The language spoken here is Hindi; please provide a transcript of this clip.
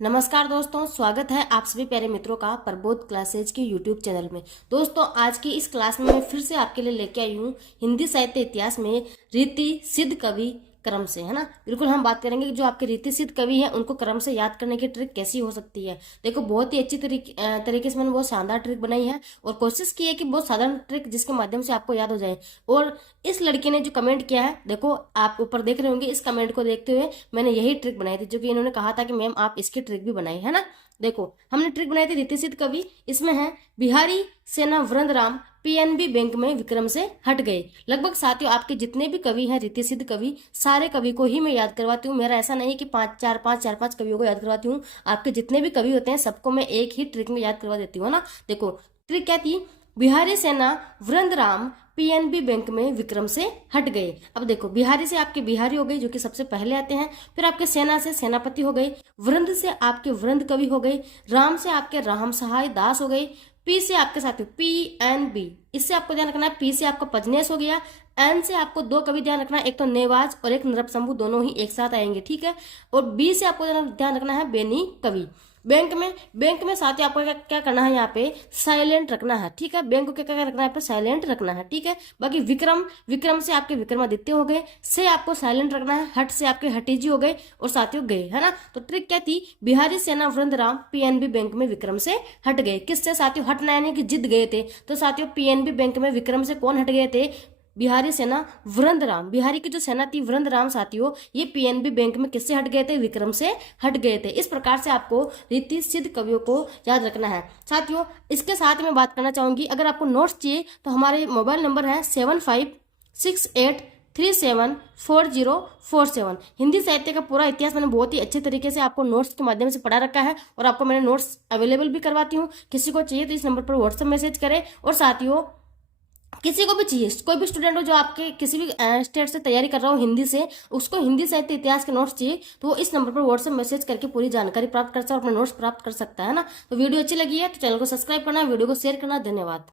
नमस्कार दोस्तों, स्वागत है आप सभी प्यारे मित्रों का प्रबोध क्लासेज के यूट्यूब चैनल में। दोस्तों, आज की इस क्लास में मैं फिर से आपके लिए लेके आई हूँ हिंदी साहित्य इतिहास में रीति सिद्ध कवि क्रम से, है ना। बिल्कुल हम बात करेंगे कि जो आपके रीति सिद्ध कवि हैं उनको क्रम से याद करने की ट्रिक कैसी हो सकती है। देखो, बहुत ही अच्छी तरीके से मैंने बहुत शानदार ट्रिक बनाई है और कोशिश की है कि बहुत साधारण ट्रिक जिसके माध्यम से आपको याद हो जाए। और इस लड़की ने जो कमेंट किया है, देखो आप ऊपर देख रहे होंगे, इस कमेंट को देखते हुए मैंने यही ट्रिक बनाई थी, जो कि इन्होंने कहा था कि मैम आप इसकी ट्रिक भी बनाई है ना। देखो, हमने ट्रिक बनाई थी रीति सिद्ध कवि। इसमें है बिहारी सेना वृंदराम पीएनबी बैंक में विक्रम से हट गए। लगभग साथियों, आपके जितने भी कवि हैं रीति सिद्ध कवि, सारे कवि को ही मैं याद करवाती हूँ। मेरा ऐसा नहीं कि चार पांच कवियों को याद करवाती हूँ। आपके जितने भी कवि होते हैं सबको मैं एक ही ट्रिक में याद करवा देती हूँ ना। देखो, ट्रिक क्या थी? बिहारी सेना वृंदराम पीएनबी बैंक में विक्रम से हट गए। अब देखो, बिहारी से आपके बिहारी हो गए जो कि सबसे पहले आते हैं। फिर आपके सेना से सेनापति हो गए, वृंद से आपके वृंद कवि हो गए, राम से आपके राम सहाय दास हो गए, पी से आपके साथ पी एन बी, इससे आपको ध्यान रखना है। पी से आपका पजनेस हो गया। एन से आपको दो कवि ध्यान रखना है, एक तो नेवाज और एक नरपशंभु, दोनों ही एक साथ आएंगे, ठीक है। और बी से आपको ध्यान रखना है बेनी कवि। बैंक में साथ ही आपको क्या करना है, यहाँ पे साइलेंट रखना है, ठीक है। बैंक को क्या क्या रखना है, यहाँ पे साइलेंट रखना है, ठीक है। बाकी विक्रम से आपके विक्रमादित्य हो गए, से आपको साइलेंट रखना है, हट से आपके हटीजी हो गए और साथियों गए, है ना। तो ट्रिक क्या थी? बिहारी सेना वृंदराम पीएनबी बैंक में विक्रम से हट गए। किससे साथियों? हटना यानी कि जिद गए थे। तो साथियों, पीएनबी बैंक में विक्रम से कौन हट गए थे? बिहारी सेना वृंदराम। बिहारी की जो सेना थी वृंदराम साथियों, ये पीएनबी बैंक में किससे हट गए थे? विक्रम से हट गए थे। इस प्रकार से आपको रीति सिद्ध कवियों को याद रखना है साथियों। इसके साथ में बात करना चाहूंगी, अगर आपको नोट्स चाहिए तो हमारे मोबाइल नंबर है 7568374047। हिंदी साहित्य का पूरा इतिहास मैंने बहुत ही अच्छे तरीके से आपको नोट्स के माध्यम से पढ़ा रखा है और आपको मैंने नोट्स अवेलेबल भी करवाती हूँ। किसी को चाहिए तो इस नंबर पर व्हाट्सएप मैसेज करें। और साथियों, किसी को भी चाहिए, कोई भी स्टूडेंट हो जो आपके किसी भी स्टेट से तैयारी कर रहा हो हिंदी से, उसको हिंदी साहित्य इतिहास के नोट्स चाहिए तो वो इस नंबर पर व्हाट्सएप मैसेज करके पूरी जानकारी प्राप्त कर सकता है और अपने नोट्स प्राप्त कर सकता है ना। तो वीडियो अच्छी लगी है तो चैनल को सब्सक्राइब करना, वीडियो को शेयर करना। धन्यवाद।